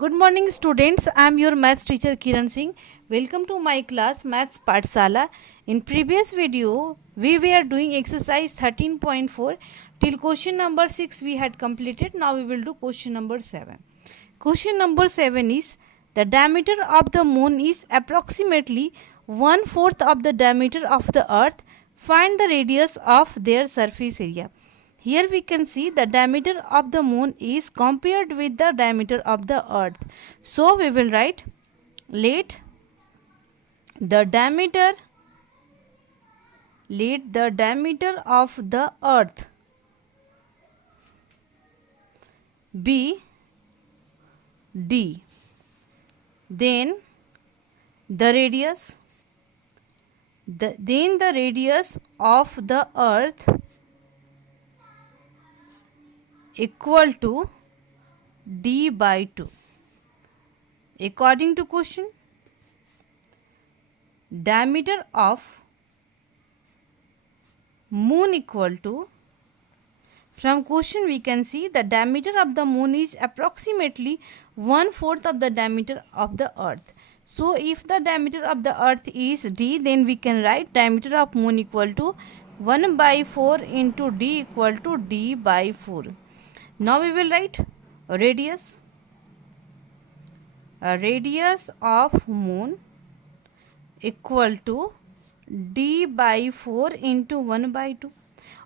Good morning students, I am your maths teacher Kiran Singh. Welcome to my class Maths Pathsala. In previous video, we were doing exercise 13.4 till question number 6 we had completed. Now we will do question number 7. Question number 7 is the diameter of the moon is approximately 1/4 of the diameter of the earth. Find the radius of their surface area. Here we can see the diameter of the moon is compared with the diameter of the earth. So we will write let the diameter of the earth be d. Then the radius of the earth equal to d by 2. According to question, diameter of moon equal to, from question we can see the diameter of the moon is approximately 1/4 of the diameter of the earth. So if the diameter of the earth is d, then we can write diameter of moon equal to 1 by 4 into d equal to d by 4. Now we will write radius of moon equal to d by 4 into 1 by 2.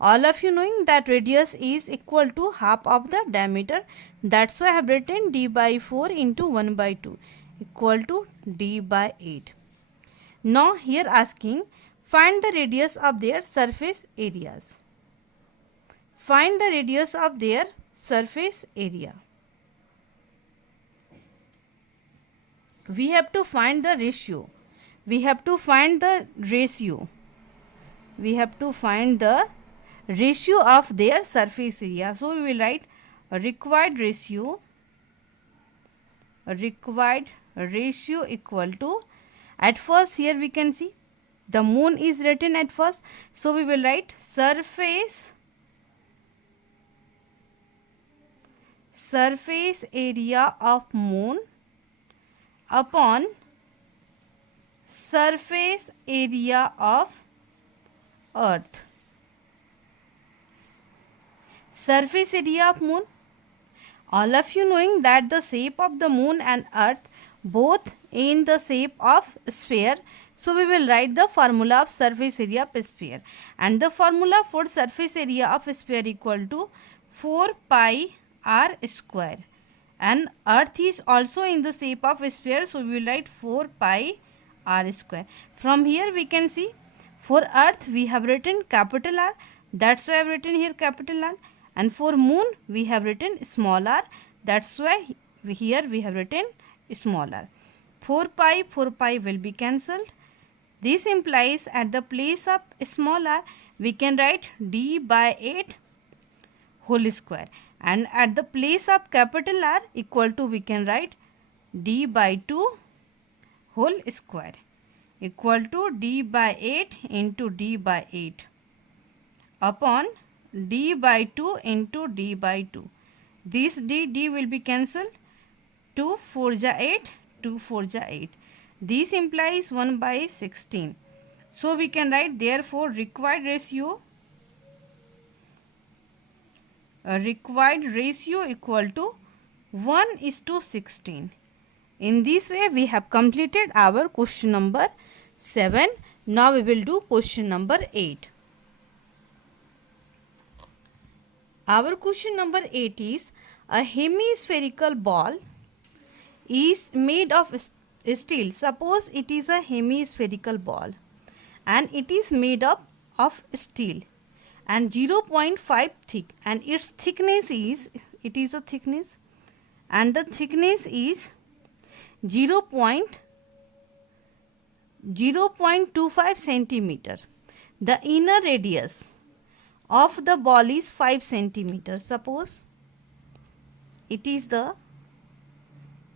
All of you knowing that radius is equal to half of the diameter. That's why I have written d by 4 into 1 by 2 equal to d by 8. Now here asking find the radius of their surface areas. Find the radius of their surface area. We have to find the ratio. We have to find the ratio of their surface area. So we will write a required ratio equal to, at first here we can see the moon is written at first. So we will write surface area of moon upon surface area of earth. Surface area of moon, all of you knowing that the shape of the moon and earth both in the shape of sphere. So we will write the formula of surface area of sphere, and the formula for surface area of sphere equal to 4 pi r square, and earth is also in the shape of sphere, so we will write 4 pi r square. From here we can see for earth we have written capital R, that's why I have written here capital R, and for moon we have written small r, that's why here we have written small r. 4 pi will be cancelled. This implies at the place of small r we can write d by 8 whole square, and at the place of capital R equal to we can write d by 2 whole square equal to d by 8 into d by 8 upon d by 2 into d by 2. This d will be cancelled. 2 4 ja 8, 2 4 ja 8. This implies 1 by 16. So we can write therefore required ratio equal to 1:16. In this way we have completed our question number 7. Now we will do question number 8. Our question number 8 is a hemispherical ball is made of steel. Suppose it is a hemispherical ball and it is made up of steel and 0.5 thick, and its thickness is, it is a thickness, and the thickness is 0.25 centimeter. The inner radius of the ball is 5 centimeter. Suppose it is the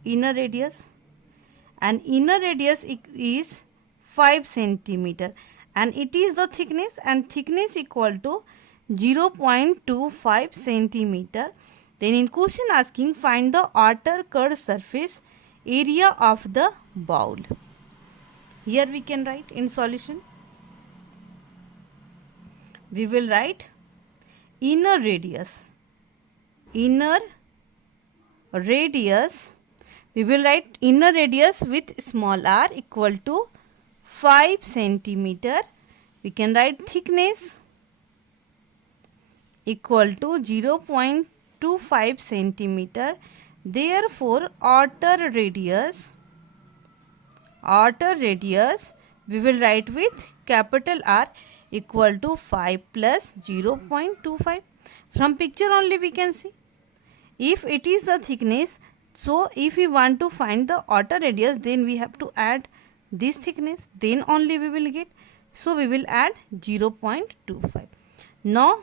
inner radius, and inner radius is 5 centimeter, and it is the thickness, and thickness equal to 0.25 centimeter. Then in question asking, find the outer curved surface area of the bowl. Here we can write in solution. We will write inner radius. Inner radius. We will write inner radius with small r equal to 5 centimeter. We can write thickness equal to 0.25 centimeter. Therefore, outer radius we will write with capital R equal to 5 plus 0.25. From picture only we can see. If it is the thickness, so if we want to find the outer radius, then we have to add this thickness, then only we will get. So we will add 0.25. Now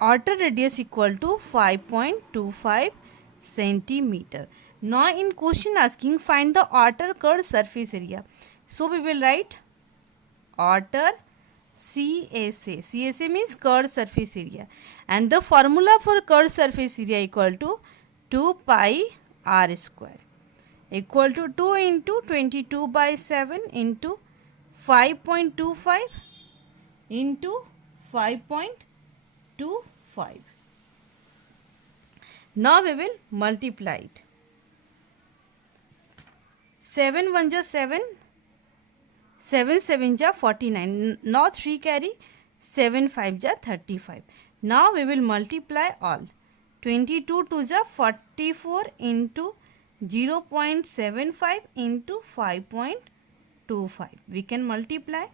outer radius equal to 5.25 centimeter. Now in question asking, find the outer curved surface area. So we will write outer CSA. CSA means curved surface area, and the formula for curved surface area equal to 2 pi r square equal to 2 into 22 by 7 into 5.25 into 5.25. Now we will multiply it. 7 1 ja 7, 7 7 ja 49. Now 3 carry, 7 5 ja 35. Now we will multiply all. 22 2 ja 44 into 0.75 into 5.25. We can multiply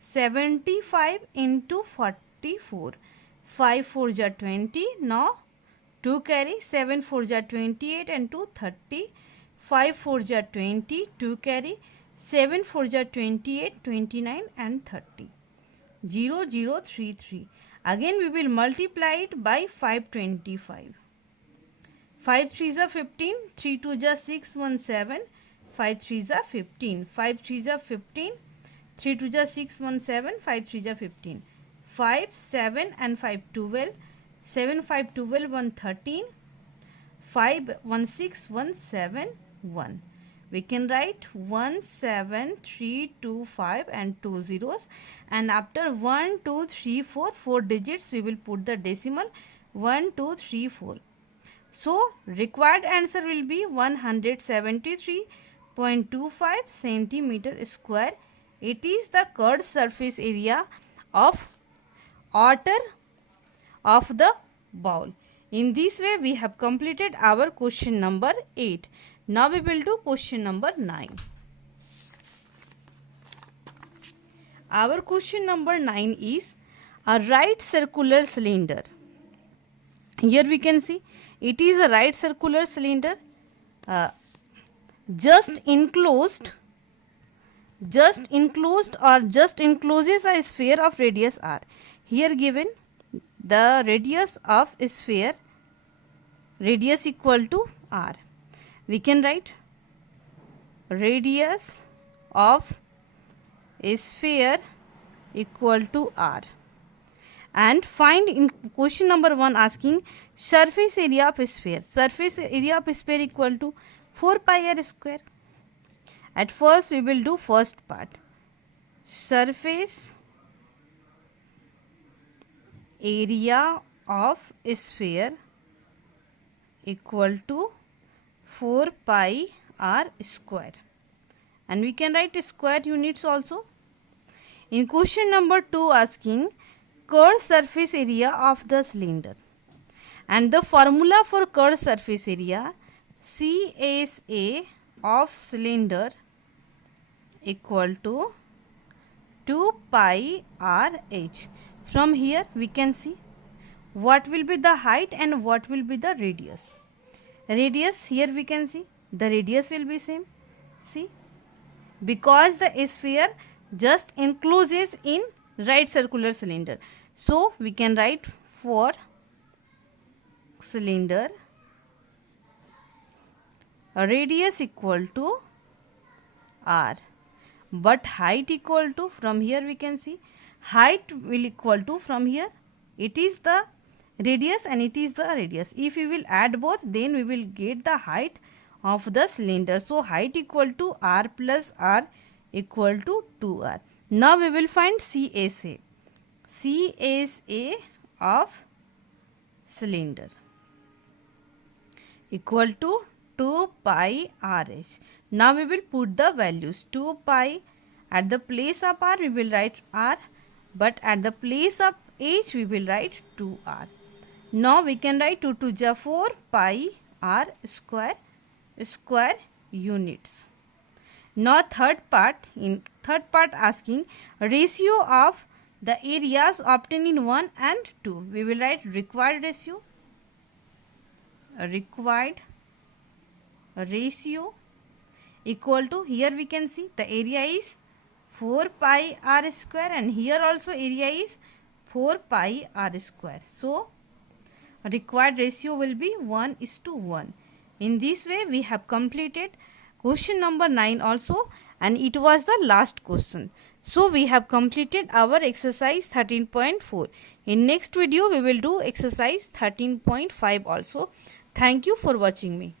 75 into 44. 5 4 ja 20. Now 2 carry, 7 4 ja 28 and 2 30. 5 4 ja 20, 2 carry, 7 4 ja 28, 29 and 30. 0 0 3 3. Again we will multiply it by 525. 5 3 is 15, 3 2 is 6 1 7, 5 3 is 15, 5 3 is 15, 3 2 is 6 1 7, 5 3 is 15, 5 7 and 5 12, 7 5 12 1 13, 5 1 6 1 7 1. We can write 1 7 3 2 5 and 2 zeros, and after 1 2 3 4 digits we will put the decimal 1 2 3 4. So required answer will be 173.25 centimeter square. It is the curved surface area of outer of the bowl. In this way we have completed our question number 8. Now we will do question number 9. Our question number 9 is a right circular cylinder. Here we can see it is a right circular cylinder just enclosed or just encloses a sphere of radius r. Here given the radius of a sphere, radius equal to r. We can write radius of a sphere equal to r, and find in question number 1 asking surface area of a sphere. Surface area of a sphere equal to 4 pi r square. At first we will do first part. Surface area of a sphere equal to 4 pi r square, and we can write square units also. In question number 2 asking curved surface area of the cylinder, and the formula for curved surface area CSA of cylinder equal to 2 pi r h. From here we can see what will be the height and what will be the radius. Radius, here we can see the radius will be same. See, because the sphere just encloses in right circular cylinder, so we can write for cylinder radius equal to r, but height equal to, from here we can see height will equal to, from here it is the radius and it is the radius. If we will add both, then we will get the height of the cylinder. So height equal to r plus r equal to 2r. Now we will find CSA. CSA of cylinder equal to 2 pi RH. Now we will put the values. 2 pi at the place of r we will write r, but at the place of h we will write 2r. Now we can write 2 to the 4 pi r square units. Now third part asking ratio of the areas obtained in 1 and 2. We will write required ratio equal to, here we can see the area is 4 pi r square and here also area is 4 pi r square. So required ratio will be 1:1. In this way we have completed question number 9 also, and it was the last question. So we have completed our exercise 13.4. In next video we will do exercise 13.5 also. Thank you for watching me.